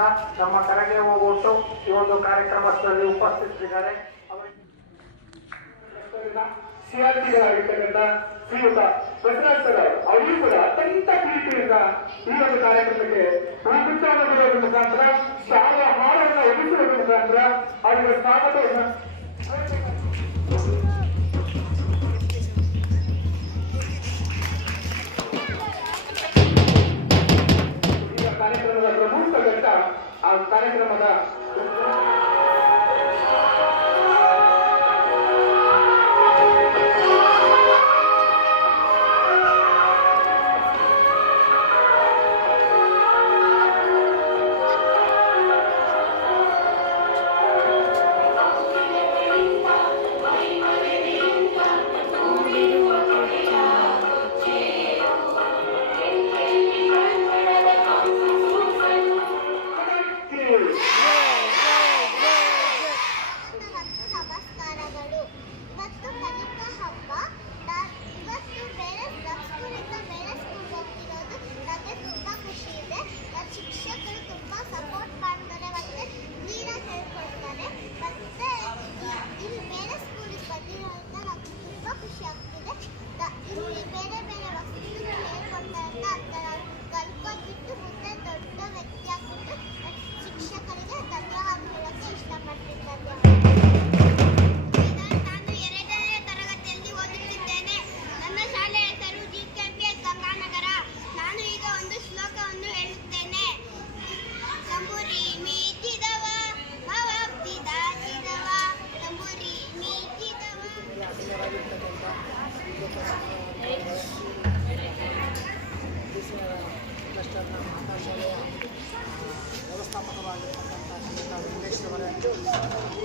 ವತಿಯಿಂದ ನಮ್ಮ ಕರೆಗೆ ಹೋಗುವಷ್ಟು ಈ ಒಂದು ಕಾರ್ಯಕ್ರಮದಲ್ಲಿ ಉಪಸ್ಥಿತರಿದ್ದಾರೆ. ಸಿಆರ್ಪಿಗಳಾಗಿರ್ತಕ್ಕಂಥ ಶ್ರೀಯುತ ಬಸವರಾಜ್ ಸರ್ ಅವರು ಕೂಡ ಅತ್ಯಂತ ಪ್ರೀತಿಯಿಂದ ಈ ಒಂದು ಕಾರ್ಯಕ್ರಮಕ್ಕೆ ಹೂಗುಚ್ಛವನ್ನು ಬಿಡುವುದರ ಮುಖಾಂತರ ಶಾಲಾ ಹಾಡನ್ನು ಒದಗಿಸುವುದರ ಮುಖಾಂತರ ಅವರಿಗೆ ಸ್ವಾಗತವನ್ನು ಕಾರ್ಯಕ್ರಮದ ಪ್ರಮುಖ ಘಟ್ಟ ಆ ಕಾರ್ಯಕ್ರಮದ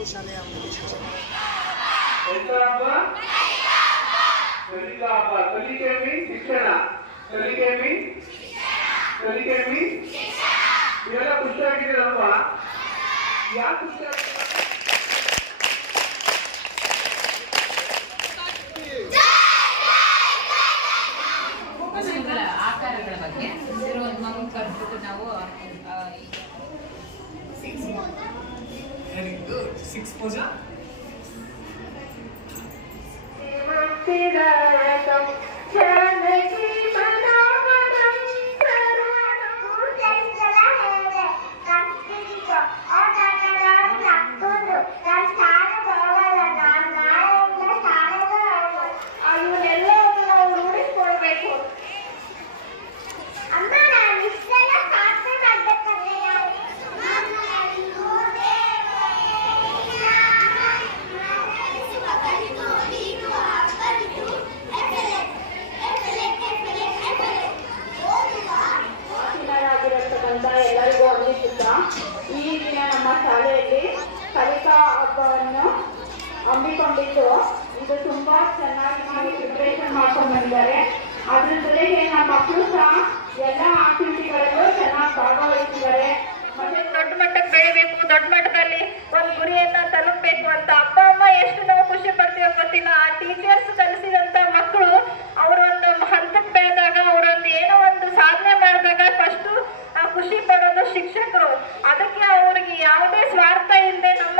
ಶಾಲೆಯ ಕಲಿಕೆ ಮೀನ್ಸ್ ಶಿಕ್ಷಣ, ಕಲಿಕೆ ಮೀನ್ಸ್ ಇವೆಲ್ಲ ಖುಷಿಯಾಗಿದ್ದೀರಲ್ವಾ? ಯಾಕೆ ಖುಷಿಯಾಗಿದ್ದೀರ? ಆಕಾರಗಳ ಬಗ್ಗೆ ಮಗು ಕಲ್ತ್ಬಿಟ್ಟು ನಾವು ವೆರಿ ಗುಡ್. 6 ಪೂಜಾ ಎಲ್ಲರಿಗೂ ವಂದಿಸುತ್ತಾ ಈ ದಿನ ನಮ್ಮ ಶಾಲೆಯಲ್ಲಿ ಕಲಿಕಾ ಹಬ್ಬವನ್ನು ಹಮ್ಮಿಕೊಂಡಿದ್ದು ಇದು ತುಂಬಾ ಚೆನ್ನಾಗಿ ಪ್ರಿಪರೇಷನ್ ಮಾಡ್ಕೊಂಡು ಬಂದಿದ್ದಾರೆ. ಅದ್ರ ಜೊತೆಗೆ ನಮ್ಮ ಮಕ್ಕಳು ಸಹ ಎಲ್ಲ ಆಕ್ಟಿವಿಟಿಗಳಲ್ಲೂ ಚೆನ್ನಾಗಿ ಭಾಗವಹಿಸಿದ್ದಾರೆ. ಮತ್ತೆ ದೊಡ್ಡ ಮಟ್ಟಕ್ಕೆ ಬೆಳಿಬೇಕು, ದೊಡ್ಡ ಮಟ್ಟದಲ್ಲಿ ಒಂದು ಗುರಿಯನ್ನ ತಲುಪಬೇಕು ಅಂತ ಅಪ್ಪ ಅಮ್ಮ ಎಷ್ಟು ನಾವು ಖುಷಿ ಪಡ್ತೀವೋ ಗೊತ್ತಿಲ್ಲ. ಆ ಟೀಚರ್ಸ್ ಕಲಿಸಿದಂತ ಮಕ್ಕಳು ಅವರೊಂದು ಹಂತಕ್ಕೆ ಬೆಳೆದಾಗ, ಅವರೊಂದು ಏನೋ ಒಂದು ಸಾಧನೆ ಮಾಡಿದಾಗ ಫಸ್ಟ್ ಖುಷಿ ಪಡೋದು ಶಿಕ್ಷಕರು. ಅದಕ್ಕೆ ಅವ್ರಿಗೆ ಯಾವುದೇ ಸ್ವಾರ್ಥ ಇಲ್ಲದೆ ನಮ್ಮ